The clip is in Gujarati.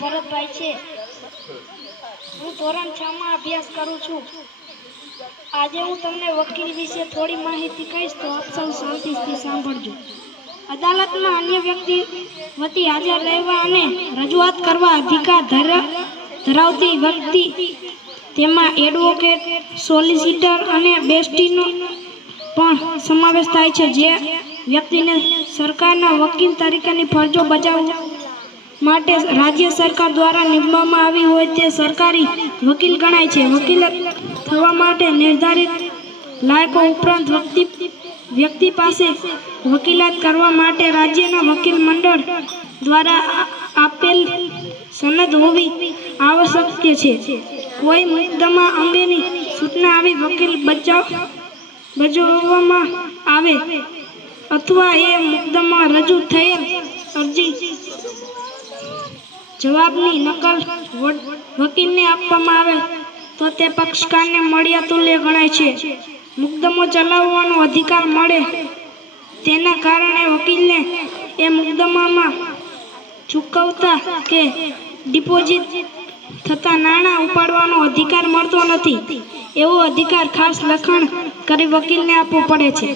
ભરતભાઈ છે। હું ધોરણ 6 માં અભ્યાસ કરું છું। આજે હું તમને વકીલ વિશે થોડી માહિતી કહીશ, તો આપ સૌ શાંતિથી સાંભળજો। અદાલતમાં અન્ય વ્યક્તિ વતી હાજર રહેવા અને રજૂઆત કરવા અધિકાર ધરાવતી વ્યક્તિ, તેમાં એડવોકેટ, સોલિસિટર અને બેસ્ટીનો પણ સમાવેશ થાય છે। જે વ્યક્તિને સરકારના વકીલ તરીકેની ફરજો બજાવવા માટે રાજ્ય સરકાર દ્વારા નીમવામાં આવી હોય તે સરકારી વકીલ ગણાય છે। વકીલ થવા માટે નિર્ધારિત લાયકો ઉપરાંત વ્યક્તિ પાસે વકીલાત કરવા માટે રાજ્યના વકીલ મંડળ દ્વારા આપેલ સનદ હોવી આવશ્યક છે। કોઈ મુકદ્દમા અંગેની સૂચના આવી વકીલ બજાવવામાં આવે અથવા એ મુકદ્દમા રજૂ થયેલ અરજી જવાબની નકલ વકીલને આપવામાં આવે તો તે પક્ષકારને મળ્યા તુલ્ય ગણાય છે। મુકદ્દમો ચલાવવાનો અધિકાર મળે તેના કારણે વકીલને એ મુકદ્દમામાં ચૂકવતા કે ડિપોઝિટ થતા નાણાં ઉપાડવાનો અધિકાર મળતો નથી। એવો અધિકાર ખાસ લખાણ કરી વકીલને આપવો પડે છે।